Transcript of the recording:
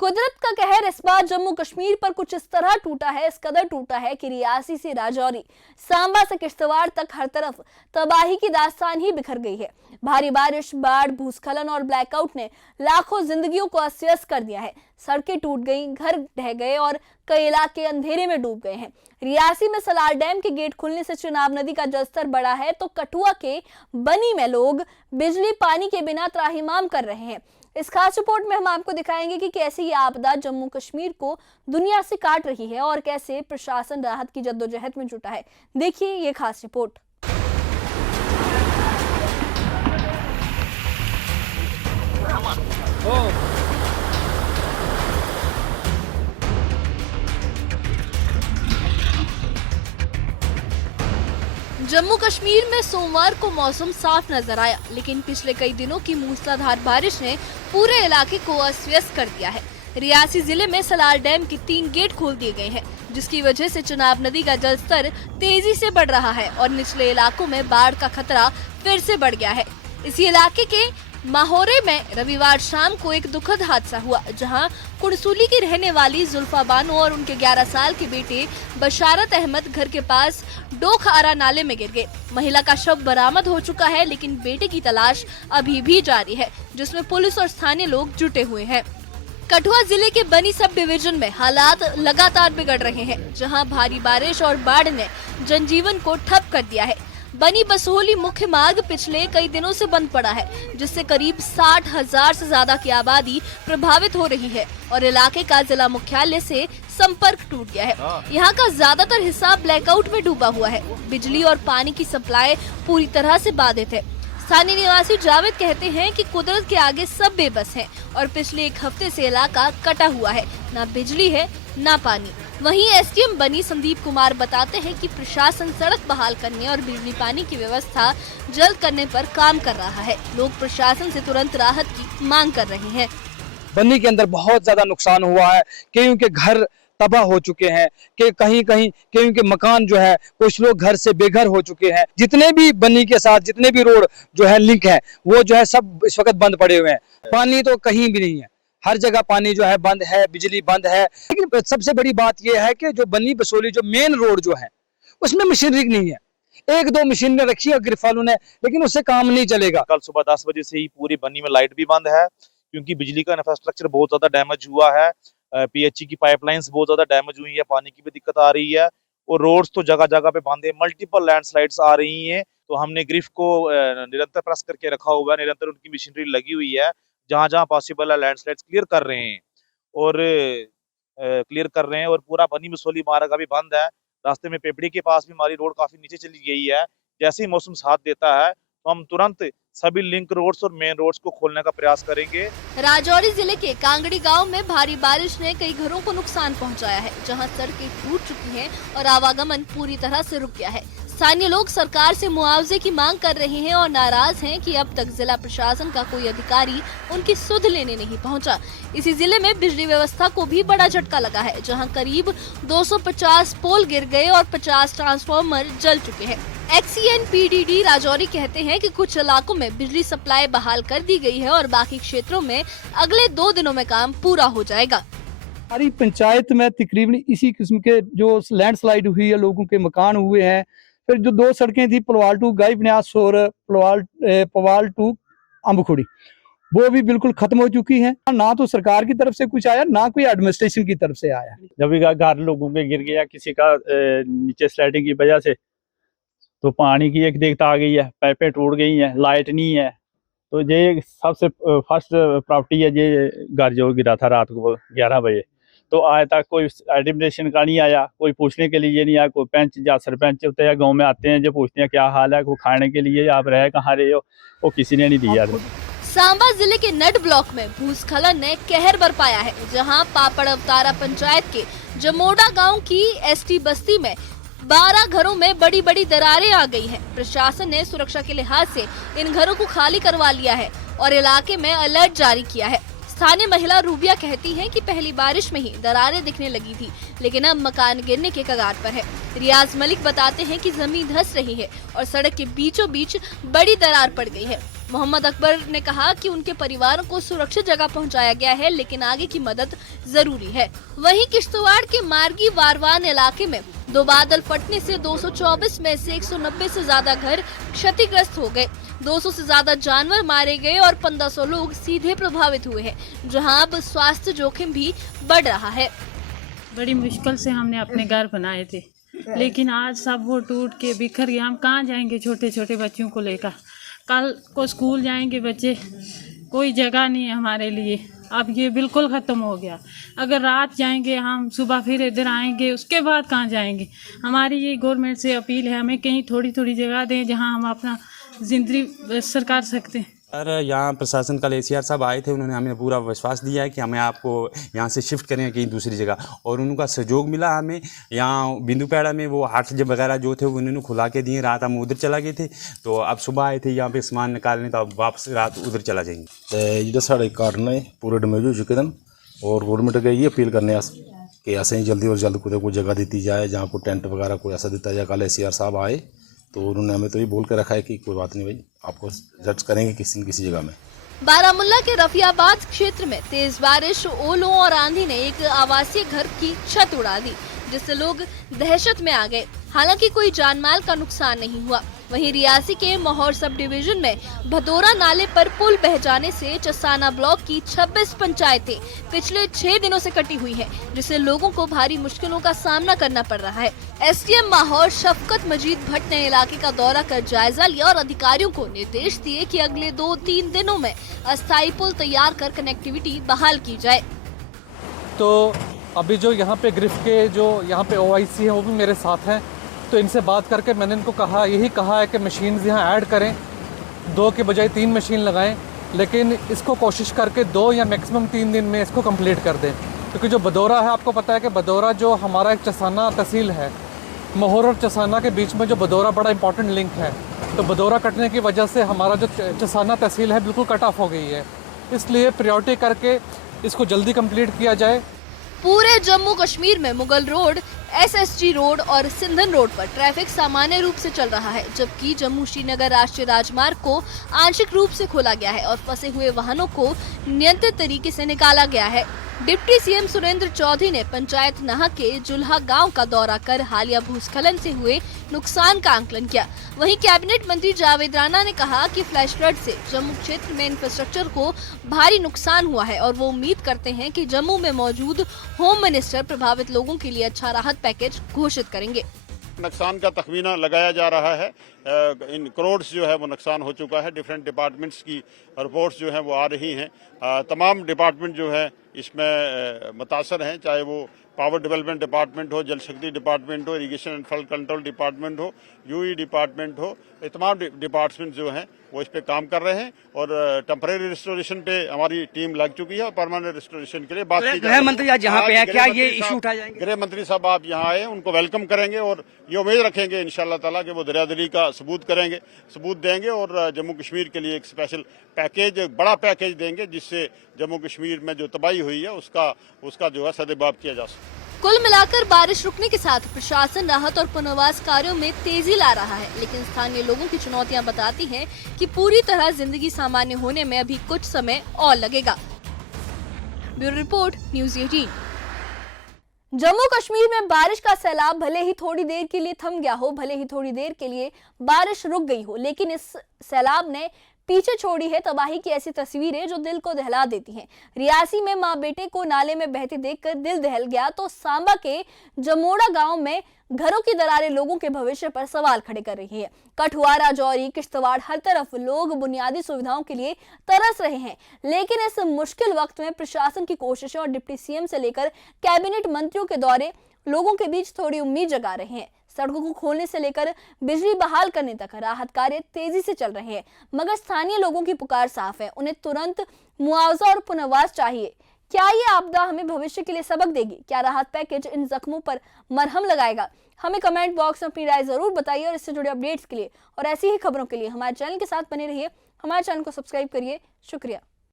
कुदरत का कहर इस बार जम्मू कश्मीर पर कुछ इस तरह टूटा है, इस कदर टूटा है कि रियासी से राजौरी, सांबा से किश्तवाड़ तक हर तरफ तबाही की दास्तान ही बिखर गई है। भारी बारिश, बाढ़, भूस्खलन और ब्लैकआउट ने लाखों जिंदगियों को अस्त व्यस्त कर दिया है। सड़कें टूट गईं, घर ढह गए और कई इलाके अंधेरे में डूब गए हैं। रियासी में सलार डैम के गेट खुलने से चिनाब नदी का जलस्तर बढ़ा है, तो कठुआ के बनी में लोग बिजली पानी के बिना त्राहिमाम कर रहे हैं। इस खास रिपोर्ट में हम आपको दिखाएंगे कि कैसे ये आपदा जम्मू कश्मीर को दुनिया से काट रही है और कैसे प्रशासन राहत की जद्दोजहद में जुटा है। देखिए ये खास रिपोर्ट। जम्मू कश्मीर में सोमवार को मौसम साफ नजर आया, लेकिन पिछले कई दिनों की मूसलाधार बारिश ने पूरे इलाके को अस्त व्यस्त कर दिया है। रियासी जिले में सलार डैम के 3 गेट खोल दिए गए हैं, जिसकी वजह से चिनाब नदी का जलस्तर तेजी से बढ़ रहा है और निचले इलाकों में बाढ़ का खतरा फिर से बढ़ गया है। इसी इलाके के माहौरे में रविवार शाम को एक दुखद हादसा हुआ, जहां कुड़सूली की रहने वाली जुल्फा बानो और उनके 11 साल के बेटे बशारत अहमद घर के पास डोख आरा नाले में गिर गए। महिला का शव बरामद हो चुका है, लेकिन बेटे की तलाश अभी भी जारी है, जिसमें पुलिस और स्थानीय लोग जुटे हुए हैं। कठुआ जिले के बनी सब डिवीजन में हालात लगातार बिगड़ रहे हैं, जहां भारी बारिश और बाढ़ ने जनजीवन को ठप कर दिया है। बनी बसोली मुख्य मार्ग पिछले कई दिनों से बंद पड़ा है, जिससे करीब 60,000 से ज्यादा की आबादी प्रभावित हो रही है और इलाके का जिला मुख्यालय से संपर्क टूट गया है। यहाँ का ज्यादातर हिस्सा ब्लैकआउट में डूबा हुआ है। बिजली और पानी की सप्लाई पूरी तरह से बाधित है। स्थानीय निवासी जावेद कहते हैं कि कुदरत के आगे सब बेबस हैं और पिछले 1 हफ्ते से इलाका कटा हुआ है, ना बिजली है ना पानी। वहीं एसडीएम बनी संदीप कुमार बताते हैं कि प्रशासन सड़क बहाल करने और बिजली पानी की व्यवस्था जल्द करने पर काम कर रहा है। लोग प्रशासन से तुरंत राहत की मांग कर रहे हैं। बन्नी के अंदर बहुत ज्यादा नुकसान हुआ है, कईयों के घर तबाह हो चुके हैं, कि कहीं कहीं के मकान जो है कुछ लोग घर से बेघर हो चुके हैं। जितने भी बन्नी के साथ जितने भी रोड जो है लिंक है, वो जो है सब इस वक्त बंद पड़े हुए हैं। पानी तो कहीं भी नहीं है, हर जगह पानी जो है बंद है, बिजली बंद है। लेकिन सबसे बड़ी बात यह है कि जो बन्नी बसोली जो मेन रोड जो है उसमें मशीनरी नहीं है। 1-2 मशीन रखी है गिरफ्त वालों ने, लेकिन उससे काम नहीं चलेगा। कल सुबह 10 बजे से ही पूरी बन्नी में लाइट भी बंद है, क्योंकि बिजली का इंफ्रास्ट्रक्चर बहुत ज्यादा डैमेज हुआ है। पीएचई की पाइपलाइंस बहुत ज्यादा डैमेज हुई है, पानी की भी दिक्कत आ रही है और रोड्स तो जगह जगह पे बंद है। मल्टीपल लैंडस्लाइड्स आ रही हैं, तो हमने ग्रिफ को निरंतर प्रेस करके रखा हुआ है। निरंतर उनकी मशीनरी लगी हुई है, जहां जहां पॉसिबल है लैंडस्लाइड्स क्लियर कर रहे हैं और पूरा बनी बसोली मार्ग अभी बंद है। रास्ते में पेपड़ी के पास भी हमारी रोड काफी नीचे चली गई है। जैसे ही मौसम साथ देता है तो हम तुरंत सभी लिंक रोड्स और मेन रोड्स को खोलने का प्रयास करेंगे। राजौरी जिले के कांगड़ी गांव में भारी बारिश ने कई घरों को नुकसान पहुंचाया है, जहां सड़कें टूट चुकी हैं और आवागमन पूरी तरह से रुक गया है। स्थानीय लोग सरकार से मुआवजे की मांग कर रहे हैं और नाराज हैं कि अब तक जिला प्रशासन का कोई अधिकारी उनकी सुध लेने नहीं पहुंचा। इसी जिले में बिजली व्यवस्था को भी बड़ा झटका लगा है, जहां करीब 250 पोल गिर गए और 50 ट्रांसफार्मर जल चुके हैं। XCN-PDD राजौरी कहते हैं कि कुछ इलाकों में बिजली सप्लाई बहाल कर दी गई है और बाकी क्षेत्रों में अगले 2 दिनों में काम पूरा हो जाएगा। हमारी पंचायत में तकरीबन इसी किस्म के जो लैंडस्लाइड हुई है, लोगों के मकान हुए हैं। फिर जो 2 सड़कें थी पलवाल टू गाई बन्यास और पवाल टू अम्बखुड़ी, वो भी बिल्कुल खत्म हो चुकी हैं। ना तो सरकार की तरफ से कुछ आया, ना कोई एडमिनिस्ट्रेशन की तरफ से आया। जब भी घर लोगों के गिर गया, किसी का नीचे स्लाइडिंग की वजह से, तो पानी की एक दिक्कत आ गई है, पाइपें टूट गई हैं, लाइट नहीं है। तो ये सबसे फर्स्ट प्रॉपर्टी है, ये घर जो गिरा था रात को 11 बजे, तो आज तक कोई एडमिनिस्ट्रेशन का नहीं आया, कोई पूछने के लिए नहीं आया। कोई पंच या सरपंच होते हैं गांव में आते हैं, जो पूछते हैं क्या हाल है, कोई खाने के लिए आप रहे कहाँ रहे हो, वो किसी ने नहीं दिया। सांबा जिले के नड ब्लॉक में भूस्खलन ने कहर बरपाया है, जहां पापड़ अवतारा पंचायत के जमोड़ा गांव की एसटी बस्ती में 12 घरों में बड़ी बड़ी दरारें आ गई हैं। प्रशासन ने सुरक्षा के लिहाज से इन घरों को खाली करवा लिया है और इलाके में अलर्ट जारी किया है। स्थानीय महिला रूबिया कहती हैं कि पहली बारिश में ही दरारें दिखने लगी थी, लेकिन अब मकान गिरने के कगार पर है। रियाज मलिक बताते हैं कि जमीन धंस रही है और सड़क के बीचों बीच बड़ी दरार पड़ गई है। मोहम्मद अकबर ने कहा कि उनके परिवारों को सुरक्षित जगह पहुंचाया गया है, लेकिन आगे की मदद जरूरी है। वहीं किश्तवाड़ के मार्गी वारवान इलाके में दो बादल फटने से 224 में से 190 से ज्यादा घर क्षतिग्रस्त हो गए, 200 से ज्यादा जानवर मारे गए और 1500 लोग सीधे प्रभावित हुए हैं, जहां अब स्वास्थ्य जोखिम भी बढ़ रहा है। बड़ी मुश्किल से हमने अपने घर बनाए थे, लेकिन आज सब वो टूट के बिखर गए। हम कहाँ जाएंगे छोटे छोटे बच्चों को लेकर? कल को स्कूल जाएंगे बच्चे, कोई जगह नहीं है हमारे लिए। अब ये बिल्कुल ख़त्म हो गया। अगर रात जाएंगे हम, सुबह फिर इधर आएंगे, उसके बाद कहाँ जाएंगे? हमारी ये गवर्नमेंट से अपील है, हमें कहीं थोड़ी थोड़ी जगह दें जहाँ हम अपना ज़िंदगी बसर कर सकते हैं। सर, यहाँ प्रशासन कल ACR साहब आए थे, उन्होंने हमें पूरा विश्वास दिया है कि हमें आपको यहाँ से शिफ्ट करें कहीं दूसरी जगह, और उनका सहयोग मिला हमें। यहाँ बिंदुपेड़ा में वो हाट वगैरह जो थे वो उन्होंने खुला के दिए। रात हम उधर चला गए थे, तो अब सुबह आए थे यहाँ पे सामान निकालने, तो अब वापस रात उधर चला जाएंगे। जो साढ़े घर ने पूरे डैमेज हो चुके हैं, और गौरमेंट अगर ये अपील करने कि ऐसे ही जल्दी और जल्द कोई जगह दी जाए जहाँ को टेंट वगैरह कोई ऐसा दिया जाए। कल ACR साहब आए तो उन्होंने हमें तो ये बोल के रखा है कि कोई बात नहीं भाई, आपको जज करेंगे किसी न किसी जगह में। बारामुल्ला के रफियाबाद क्षेत्र में तेज बारिश, ओलों और आंधी ने एक आवासीय घर की छत उड़ा दी, जिससे लोग दहशत में आ गए। हालांकि कोई जानमाल का नुकसान नहीं हुआ। वहीं रियासी के मोहर सब डिवीजन में भदौरा नाले पर पुल बह जाने से चसाना ब्लॉक की 26 पंचायतें पिछले 6 दिनों से कटी हुई हैं, जिससे लोगों को भारी मुश्किलों का सामना करना पड़ रहा है। SDM माहौर शफकत मजीद भट्ट ने इलाके का दौरा कर जायजा लिया और अधिकारियों को निर्देश दिए कि अगले 2-3 दिनों में अस्थायी पुल तैयार कर कनेक्टिविटी बहाल की जाए। तो अभी जो यहाँ पे ग्रिफ के जो यहाँ पे OIC हैं वो भी मेरे साथ हैं, तो इनसे बात करके मैंने इनको यही कहा है कि मशीन्स यहाँ ऐड करें, 2 के बजाय 3 मशीन लगाएं, लेकिन इसको कोशिश करके 2 या मैक्सिमम 3 दिन में इसको कंप्लीट कर दें। क्योंकि जो भदौरा है, आपको पता है कि भदौरा जो हमारा एक चसाना तहसील है, मोहर और चसाना के बीच में जो भदौरा बड़ा इंपॉर्टेंट लिंक है, तो भदौरा कटने की वजह से हमारा जो चसाना तहसील है बिल्कुल कट ऑफ हो गई है। इसलिए प्रायोरिटी करके इसको जल्दी कंप्लीट किया जाए। पूरे जम्मू कश्मीर में मुगल रोड, SSG रोड और सिंधन रोड पर ट्रैफिक सामान्य रूप से चल रहा है, जबकि जम्मू श्रीनगर राष्ट्रीय राजमार्ग को आंशिक रूप से खोला गया है और फंसे हुए वाहनों को नियंत्रित तरीके से निकाला गया है। डिप्टी CM सुरेंद्र चौधरी ने पंचायत नाह के जुल्हा गांव का दौरा कर हालिया भूस्खलन से हुए नुकसान का आकलन किया। वहीं कैबिनेट मंत्री जावेद राणा ने कहा कि फ्लैश फ्लड से जम्मू क्षेत्र में इंफ्रास्ट्रक्चर को भारी नुकसान हुआ है और वो उम्मीद करते हैं कि जम्मू में मौजूद होम मिनिस्टर प्रभावित लोगों के लिए अच्छा राहत पैकेज घोषित करेंगे। नुकसान का तखमीना लगाया जा रहा है। इन करोड्स जो है वो नुकसान हो चुका है। डिफरेंट डिपार्टमेंट्स की रिपोर्ट्स जो हैं वो आ रही हैं। तमाम डिपार्टमेंट जो है इसमें मुतासर हैं, चाहे वो पावर डेवलपमेंट डिपार्टमेंट हो, जल शक्ति डिपार्टमेंट हो, irrigation and flood control department हो, UE डिपार्टमेंट हो, ये तमाम डिपार्टमेंट जो हैं वो इस पे काम कर रहे हैं और टेम्परेरी रिस्टोरेशन पे हमारी टीम लग चुकी है और परमानेंट रिस्टोरेशन के लिए बात की। गृह मंत्री आज यहाँ पे हैं, क्या ये इशू उठाए जाएंगे? गृह मंत्री साहब आप यहाँ आए, उनको वेलकम करेंगे और ये उम्मीद रखेंगे इंशाल्लाह ताला कि वो दरियादिली का सबूत देंगे और जम्मू कश्मीर के लिए एक स्पेशल पैकेज, एक बड़ा पैकेज देंगे जिससे जम्मू कश्मीर में जो तबाही हुई है उसका जो है सद्भाव किया जा सके। कुल मिलाकर बारिश रुकने के साथ प्रशासन राहत और पुनर्वास कार्यों में तेजी ला रहा है, लेकिन स्थानीय लोगों की चुनौतियां बताती हैं कि पूरी तरह जिंदगी सामान्य होने में अभी कुछ समय और लगेगा। Bureau report, news 18। Jammu Kashmir में बारिश का सैलाब भले ही थोड़ी देर के लिए थम गया हो, भले ही थोड़ी देर के लिए बारिश रुक गई हो, लेकिन इस सैलाब ने पीछे छोड़ी है तबाही की ऐसी तस्वीरें जो दिल को दहला देती हैं। रियासी में मां बेटे को नाले में बहते देखकर दिल दहल गया, तो सांबा के जमोड़ा गांव में घरों की दरारें लोगों के भविष्य पर सवाल खड़े कर रही है। कठुआ, राजौरी, किश्तवाड़, हर तरफ लोग बुनियादी सुविधाओं के लिए तरस रहे हैं, लेकिन इस मुश्किल वक्त में प्रशासन की कोशिशें और डिप्टी CM से लेकर कैबिनेट मंत्रियों के दौरे लोगों के बीच थोड़ी उम्मीद जगा रहे हैं। सड़कों को खोलने से लेकर बिजली बहाल करने तक राहत कार्य तेजी से चल रहे हैं, मगर स्थानीय लोगों की पुकार साफ है, उन्हें तुरंत मुआवजा और पुनर्वास चाहिए। क्या ये आपदा हमें भविष्य के लिए सबक देगी? क्या राहत पैकेज इन जख्मों पर मरहम लगाएगा? हमें कमेंट बॉक्स में अपनी राय जरूर बताइए और इससे जुड़े अपडेट्स के लिए और ऐसी ही खबरों के लिए हमारे चैनल के साथ बने रहिए। हमारे चैनल को सब्सक्राइब करिए। शुक्रिया।